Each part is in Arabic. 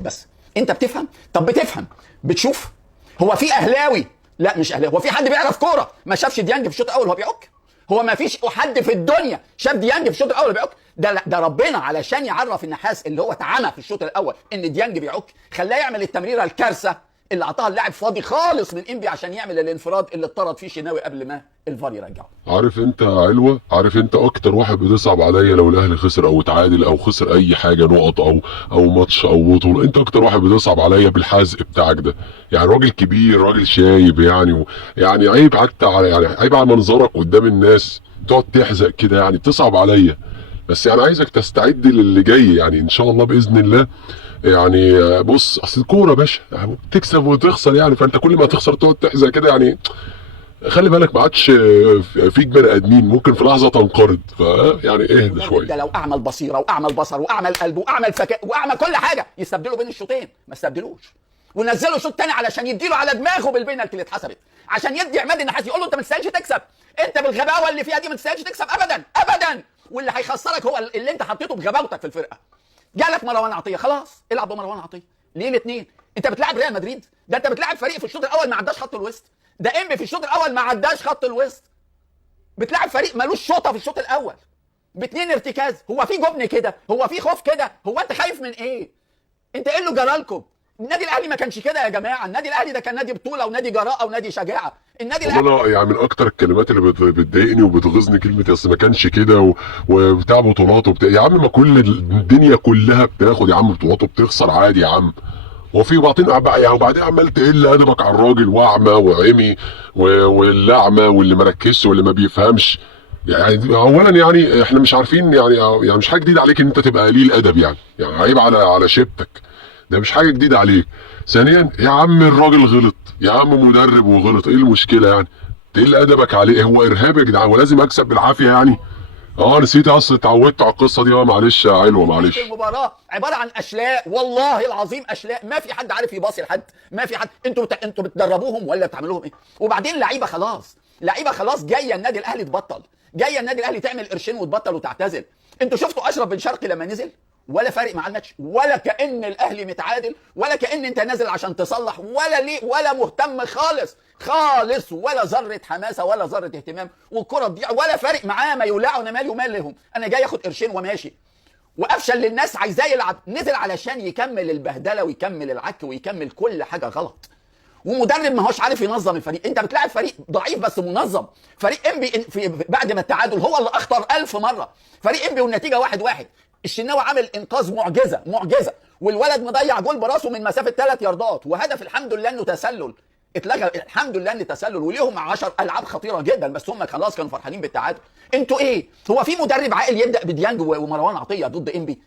بس انت بتفهم؟ طب بتفهم بتشوف؟ هو في اهلاوي، لا مش اهلاوي، هو في حد بيعرف كوره ما شافش ديانج في الشوط الاول وهو بيعك؟ هو ما فيش حد في الدنيا شاف ديانج في الشوط الاول وهو بيعك؟ ده ربنا علشان يعرف النحاس اللي هو اتعمى في الشوط الاول ان ديانج بيعك، خلاه يعمل التمريره الكارثه اللي اعطاها اللاعب فاضي خالص من انبي عشان يعمل الانفراد اللي اتطرد فيه شناوي قبل ما الفار يرجعه. عارف انت علوة، عارف انت اكتر واحد بتصعب عليا لو الاهلي خسر او اتعادل او خسر اي حاجه، نقط او ماتش او بطوله، انت اكتر واحد بتصعب عليا بالحزق بتاعك ده. يعني راجل كبير، راجل شايب يعني، يعني عيب حتى على، يعني عيب على منظرك قدام الناس تقعد تحزق كده، يعني بتصعب عليا. بس يعني عايزك تستعد للي جاي يعني ان شاء الله باذن الله. يعني بص، اصل الكوره يا باشا يعني تكسب وتخسر يعني، فانت كل ما تخسر تقعد تحزق كده يعني. خلي بالك ما عادش فيك بني ادمين، ممكن في لحظه تنقرض، فيعني اهدى شويه. ده لو اعمل بصيره واعمل بصر واعمل قلب واعمل واعمل كل حاجه يستبدلوا بين الشوطين، ما استبدلوش ونزلوا شوط تاني علشان يديله على دماغه بالبينالتي اللي اتحسبت، عشان يدي عماد النحاس يقول له انت ما تستاهلش تكسب، انت بالغباوه اللي فيها دي ما تستاهلش تكسب ابدا ابدا، واللي هيخسرك هو اللي انت حطيته بغباوتك في الفرقه. جالك مروان عطيه، خلاص العب بمروان عطيه. ليه الاثنين؟ انت بتلعب ريال مدريد، ده انت بتلعب فريق في الشوط الاول ما عداش خط الوسط، ده انبي في الشوط الاول ما عداش خط الوسط، بتلعب فريق ملوش شوطه في الشوط الاول باثنين ارتكاز. هو في جبن كده؟ هو في خوف كده؟ هو انت خايف من ايه؟ انت ايه اللي جرالكم؟ النادي الاهلي ما كانش كده يا جماعه، النادي الاهلي ده كان نادي بطوله ونادي جراءه ونادي شجاعه. النادي الاهلي والله يعني من اكتر الكلمات اللي بتضايقني وبتغيظني كلمه اصل ما كانش كده وبتاع بطولات وبتاع. يا عم ما كل الدنيا كلها بتاخد يا عم بطولات وبتخسر عادي يا عم. وفي بعضين يعني وبعدين عمال تقل ادبك على الراجل، واعمى وعمي والاعمى واللي مركزش واللي ما بيفهمش. يعني اولا يعني احنا مش عارفين يعني مش حاجه جديده عليك ان انت تبقى قليل ادب يعني عيب على شيبتك، ده مش حاجه جديده عليك. ثانيا يا عم الراجل غلط، يا عم مدرب وغلط، ايه المشكله يعني؟ تقل ادبك عليه؟ هو ارهاب يا جدعان ولازم اكسب بالعافيه يعني؟ نسيت اصلا، اتعودت على القصه دي. معلش يا علوه معلش. المباراه عباره عن اشلاء، والله العظيم اشلاء، ما في حد عارف يباصي لحد، ما في حد. انتوا بتدربوهم ولا بتعملوهم ايه؟ وبعدين لعيبه خلاص، لعيبه خلاص جايه النادي الاهلي تبطل، جايه النادي الاهلي تعمل قرشين وتبطل وتعتزل. انتوا شفتوا اشرف بن شرقي لما نزل؟ ولا فارق مع الماتش، ولا كأن الاهلي متعادل، ولا كأن انت نازل عشان تصلح، ولا ليه، ولا مهتم خالص خالص، ولا ذره حماسه ولا ذره اهتمام، والكره تضيع ولا فارق معاه، ما يولعوا، انا مالي ومالهم، انا جاي اخد قرشين وماشي. وافشل للناس عايزاه يلعب، نزل علشان يكمل البهدله ويكمل العك ويكمل كل حاجه غلط. ومدرب ما هوش عارف ينظم الفريق. انت بتلاعب فريق ضعيف بس منظم، فريق انبي في بعد ما التعادل هو اللي اخطر 1000 مره، فريق انبي والنتيجه 1-1. الشناوي عامل انقاذ معجزه معجزه، والولد مضيع جول براسه من مسافه 3 ياردات، وهدف الحمد لله انه تسلل اتلغى، الحمد لله ان تسلل، وليهم 10 العاب خطيره جدا، بس هم خلاص كانوا فرحانين بالتعادل. انتوا ايه؟ هو في مدرب عاقل يبدا بديانج ومروان عطيه ضد انبي؟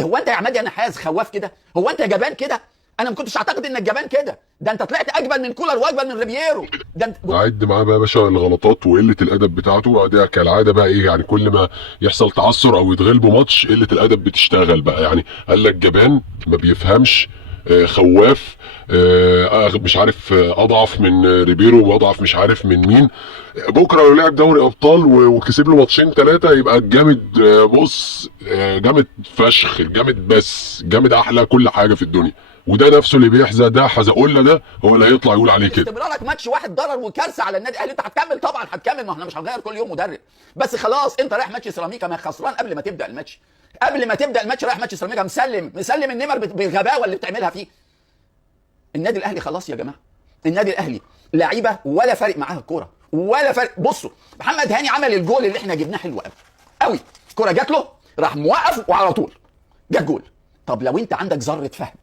هو انت يا عماد يا نحاس خواف كده؟ هو انت جبان كده؟ انا ما كنتش اعتقد انك جبان كده، ده انت طلعت اجبن من كولر واجبن من ريبييرو. ده انت عد معاه بقى يا باشا الغلطات وقله الادب بتاعته، ده كالعاده بقى ايه يعني، كل ما يحصل تعثر او يتغلبوا ماتش قله الادب بتشتغل بقى يعني. قال لك جبان، ما بيفهمش، خواف، مش عارف، اضعف من ريبيرو واضعف مش عارف من مين. بكره لو لعب دوري ابطال وكسب له ماتشين ثلاثه يبقى جامد. بص، جامد فشخ، جامد، بس جامد احلى كل حاجه في الدنيا. وده نفسه اللي بيحزق ده حزقولنا ده هو اللي هيطلع يقول عليه كده. استمرارك ماتش واحد ضرر وكارثه على النادي الاهلي، انت هتكمل طبعا هتكمل، ما احنا مش هنغير كل يوم مدرب، بس خلاص انت رايح ماتش سيراميكا ما خسران قبل ما تبدا الماتش، قبل ما تبدا الماتش رايح ماتش سيراميكا مسلم النمر بالغباوه اللي بتعملها فيه. النادي الاهلي خلاص يا جماعه، النادي الاهلي لعيبه ولا فارق معاها الكوره ولا فارق. بصوا محمد هاني عمل الجول اللي احنا جبناه حلو قوي قوي، الكوره جات له راح موقف وعلى طول جت جول. طب لو انت عندك ذره فهم،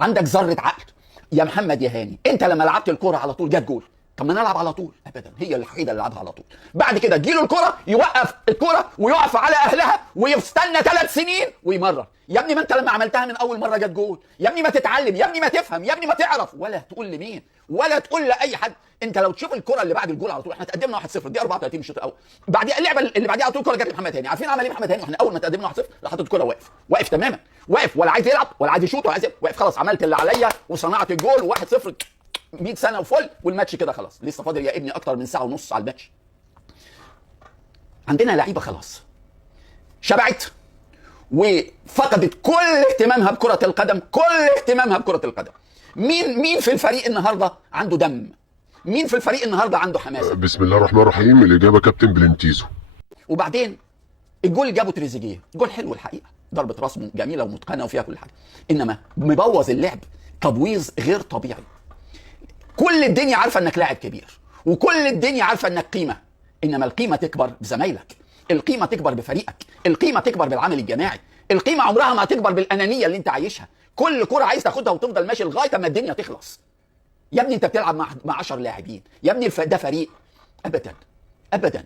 عندك ذره عقل يا محمد يا هاني، انت لما لعبت الكوره على طول جت جول، طب ما نلعب على طول؟ ابدا، هي الوحيده اللي لعبها على طول. بعد كده تجيله الكوره يوقف الكوره ويقف على اهلها ويستنى 3 سنين ويمرر. يا ابني ما انت لما عملتها من اول مره جت جول، يا ابني ما تتعلم، يا ابني ما تفهم، يا ابني ما تعرف، ولا تقول لمين ولا تقول لاي حد. انت لو تشوف الكره اللي بعد الجول على طول، احنا تقدمنا 1-0 دي 34 الشوط الاول، بعديها اللعبه اللي بعديها على طول الكره جت لمحمد هاني. عارفين عمل ايه محمد هاني؟ احنا اول ما تقدمنا 1-0 راح حاطط الكره واقف تماما، واقف ولا عايز يلعب ولا عايز يشوط ولا عايز واقف، خلاص عملت اللي عليا وصنعت الجول و1-0 100 سنه وفل، والماتش كده خلاص، لسه فاضل يا ابني اكتر من ساعه ونص على الماتش. عندنا لعيبه خلاص شبعت وفقدت كل اهتمامها بكرة القدم، كل اهتمامها بكرة القدم. مين في الفريق النهارده عنده دم؟ مين في الفريق النهارده عنده حماسة؟ بسم الله الرحمن الرحيم. الإجابة كابتن بلنتيزو. وبعدين الجول اللي جابه تريزيجيه جول حلو الحقيقة، ضربة راس جميلة ومتقنة وفيها كل حاجة، إنما مبوظ اللعب تبويظ غير طبيعي. كل الدنيا عارفة إنك لاعب كبير، وكل الدنيا عارفة إنك قيمة، إنما القيمة تكبر بزمايلك، القيمة تكبر بفريقك، القيمة تكبر بالعمل الجماعي، القيمة عمرها ما تكبر بالأنانية اللي أنت عايشها. كل كرة عايز تاخدها وتفضل ماشي لغاية ما الدنيا تخلص. يا ابني أنت بتلعب مع 10 لاعبين، يا ابني ده فريق. أبدا أبدا،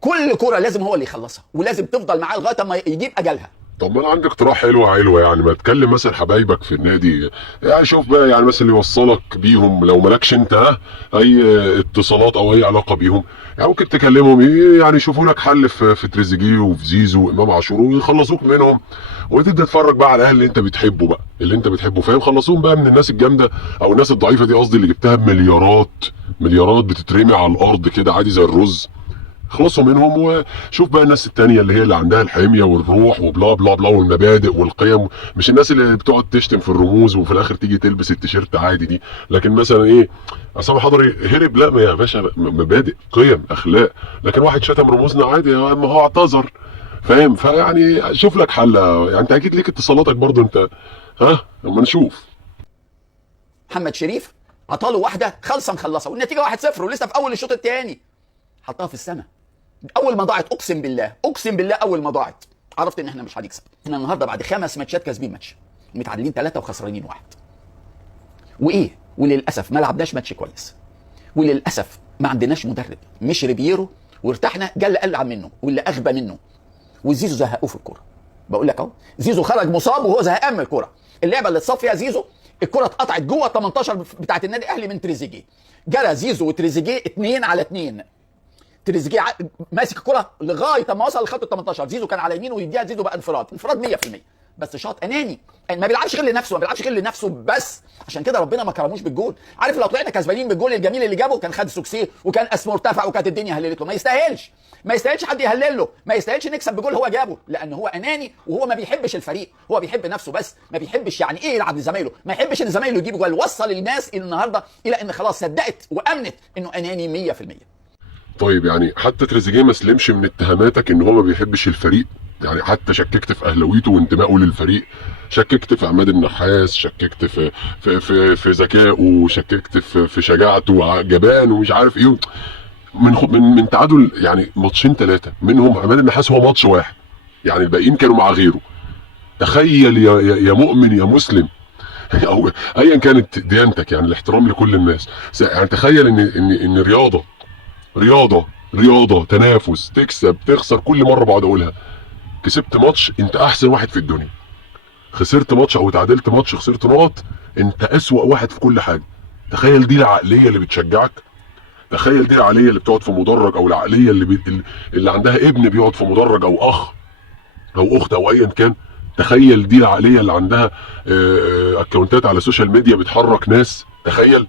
كل كرة لازم هو اللي يخلصها، ولازم تفضل معاه لغاية ما يجيب أجلها. طب ما انا عندي اقتراح حلوه يعني، ما تكلم مثلا حبايبك في النادي، يعني شوف بقى يعني مثلا اللي يوصلك بيهم، لو مالكش انت اي اتصالات او اي علاقه بيهم، يعني ممكن تكلمهم يعني يشوفوا لك حل في تريزيجيه وفي زيزو وامام عاشور ويخلصوك منهم، وتبدا تتفرج بقى على الاهلي اللي انت بتحبه بقى، اللي انت بتحبه، فاهم؟ خلصوهم بقى من الناس الجامده او الناس الضعيفه دي، قصدي اللي جبتها بمليارات بتترمي على الارض كده عادي زي الرز. خلصوا منهم وشوف بقى الناس التانية اللي هي اللي عندها الحمية والروح وبلا بلا بلا والمبادئ والقيم، مش الناس اللي بتقعد تشتم في الرموز وفي الاخر تيجي تلبس التيشيرت عادي دي. لكن مثلا ايه، عصام حضري هرب؟ لا ما يا باشا، مبادئ قيم اخلاق. لكن واحد شتم رموزنا عادي، ما هو اعتذر، فاهم؟ فيعني شوف لك حل يعني، انت اكيد ليك اتصالاتك برضو انت، ها لما نشوف. محمد شريف عطاله واحدة خلصة مخلصة، والنتيجة 1-0 ولسه في أول الشوط الثاني، حطها في السماء. اول ما ضاعت اقسم بالله اول ما ضاعت عرفت ان احنا مش هنكسب. احنا النهارده بعد 5 ماتشات كاسبين ماتش، متعادلين 3 وخسرانين 1. وايه، وللاسف ما لعبناش ماتش كويس، وللاسف ما عندناش مدرب. مش ريبيرو وارتحنا، جه اللي قلع منه واللي اغبى منه، وزيزو زهقوه في الكوره. بقول لك اهو، زيزو خرج مصاب وهو زهقان من الكوره. اللعبه اللي اتصاب فيها زيزو، الكره اتقطعت جوه ال 18 بتاعت النادي الاهلي من تريزيجيه، جرى زيزو وتريزيجيه 2 على 2. تريزيجيه ماسك الكره لغايه ما وصل لخط ال 18، زيزو كان على يمينه ويديها زيزو بقى انفراد 100%، بس شاط اناني، ما بيلعبش غير لنفسه، بس عشان كده ربنا ما كرموش بالجول. عارف لو طلعنا كسبانين بالجول الجميل اللي جابه، كان خد سوكسيه وكان اسمه ارتفع وكانت الدنيا هللت له. ما يستاهلش حد يهلل له، ما يستاهلش نكسب بجول هو جابه، لان هو اناني وهو ما بيحبش الفريق، هو بيحب نفسه بس، ما بيحبش يعني ايه يلعب لزمايله، ما يحبش ان زمايله يجيبوا جول. وصل الناس النهارده الى ان خلاص صدقت وامنت انه اناني 100%. طيب يعني حتى تريزيجيه ما سلمش من اتهاماتك ان هو ما بيحبش الفريق؟ يعني حتى شككت في اهلاويته وانتمائه للفريق، شككت في عماد النحاس، شككت في ذكائه، شككت في شجاعته، جبان ومش عارف ايه، من تعادل يعني ماتشين 3 منهم عماد النحاس هو ماتش واحد، يعني الباقيين كانوا مع غيره. تخيل يا مؤمن يا مسلم او ايا كانت ديانتك، يعني الاحترام لكل الناس، يعني تخيل ان رياضه تنافس، تكسب تخسر، كل مره بقعد اقولها، كسبت ماتش انت احسن واحد في الدنيا، خسرت ماتش او اتعادلت ماتش خسرت نقط انت اسوأ واحد في كل حاجه. تخيل دي العقليه اللي بتشجعك، تخيل دي العقليه اللي بتقعد في مدرج، او العقليه اللي عندها ابن بيقعد في مدرج، او اخ او اخت او ايا كان. تخيل دي العقليه اللي عندها اكونتات على السوشيال ميديا بتحرك ناس. تخيل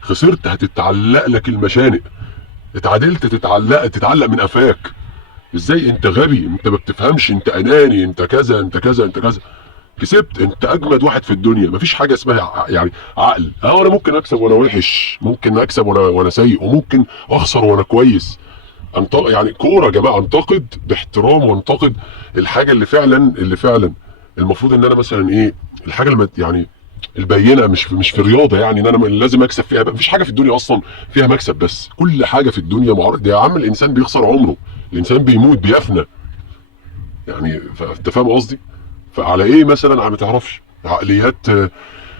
خسرت هتتعلق لك المشانق، اتعادلت تتعلق من قفاك. ازاي انت غبي، انت ما بتفهمش، انت اناني، انت كذا انت كذا انت كذا. كسبت انت اجمد واحد في الدنيا، مفيش حاجه اسمها يعني عقل. انا ممكن اكسب وانا وحش، ممكن اكسب وانا سيء، وممكن اخسر وانا كويس. يعني كوره يا جماعه، انتقد باحترام وانتقد الحاجه اللي فعلا المفروض ان انا مثلا ايه، الحاجه اللي يعني البينه، مش في الرياضه يعني ان انا لازم اكسب فيها. مفيش حاجه في الدنيا اصلا فيها مكسب، بس كل حاجه في الدنيا معرض يا عم. الانسان بيخسر عمره، الانسان بيموت بيفنى، يعني انت فاهم قصدي؟ فعلى ايه مثلا ما تعرفش عقليات،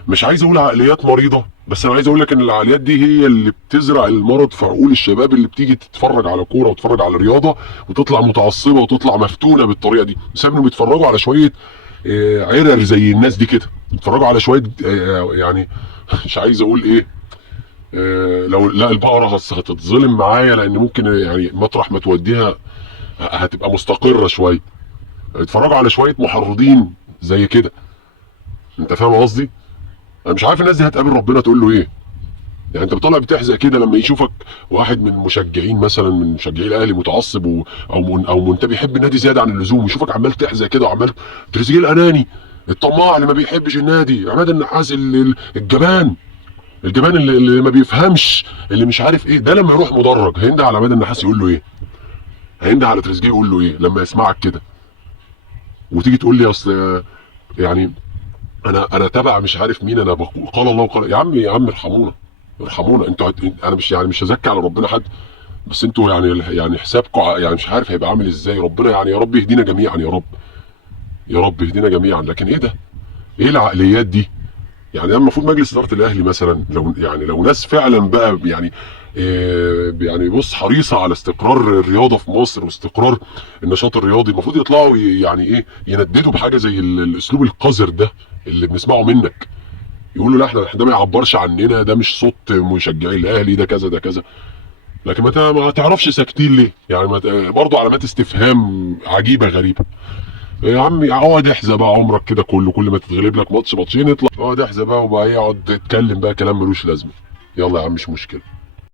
مش عايز اقول عقليات مريضه، بس انا عايز اقول لك ان العقليات دي هي اللي بتزرع المرض في عقول الشباب اللي بتيجي تتفرج على كوره وتتفرج على رياضه وتطلع متعصبه وتطلع مفتونه بالطريقه دي، بسبب انهم بيتفرجوا على شويه عرر زي الناس دي كده، بيتفرجوا على شويه يعني مش عايز اقول ايه، لو لا البقره هتتظلم معايا، لان ممكن يعني مطرح ما توديها هتبقى مستقره شويه. اتفرجوا على شويه محرضين زي كده، انت فاهم قصدي؟ انا مش عارف الناس دي هتقابل ربنا تقول له ايه. يعني انت بتطلع بتحزق كده لما يشوفك واحد من مشجعين مثلا من مشجعي الاهلي متعصب او منتبه يحب النادي زياده عن اللزوم، يشوفك عمال تحزق كده وعمال. تريزيجيه الاناني الطماع اللي ما بيحبش النادي، عماد النحاس الجبان، الجبان اللي ما بيفهمش، اللي مش عارف ايه، ده لما يروح مدرج هينده على عماد النحاس يقول له ايه؟ هينده على تريزيجيه يقول له ايه لما يسمعك كده؟ وتيجي تقول لي اصل يعني انا تبع مش عارف مين، انا بقول قال الله وقال يا عم، يا عم ارحمونا، ارحمونا انتوا. انا مش يعني مش هزكي على ربنا حد، بس انتوا يعني حسابكم يعني مش عارف هيبقى عامل ازاي. ربنا يعني يا رب يهدينا جميعا، يا رب يا رب يهدينا جميعا. لكن ايه ده؟ ايه العقليات دي؟ يعني ده المفروض مجلس اداره الاهلي مثلا لو يعني لو ناس فعلا بقى يعني يعني بص حريصه على استقرار الرياضه في مصر واستقرار النشاط الرياضي، المفروض يطلعوا يعني ايه ينددوا بحاجه زي الاسلوب القذر ده اللي بنسمعه منك. يقولوا لا احنا ده ما يعبرش عننا، ده مش صوت مشجعي الاهلي، ده كذا ده كذا. لكن ما تعرفش ساكتين ليه؟ يعني برضه علامات استفهام عجيبه غريبه. يا عم اقعد احزق بقى عمرك كده كله، كل ما تتغلب لك ماتش ماتشين اطلع اقعد احزق بقى، وبقى اقعد تتكلم بقى كلام ملوش لازمه. يلا يا عم مش مشكله.